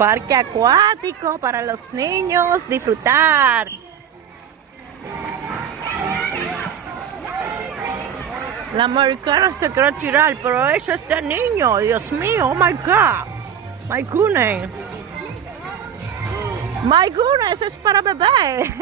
Parque acuático para los niños disfrutar. La americana se quiere tirar, pero eso es de niño. Dios mío, oh my God. My goodness. My goodness, eso es para bebé.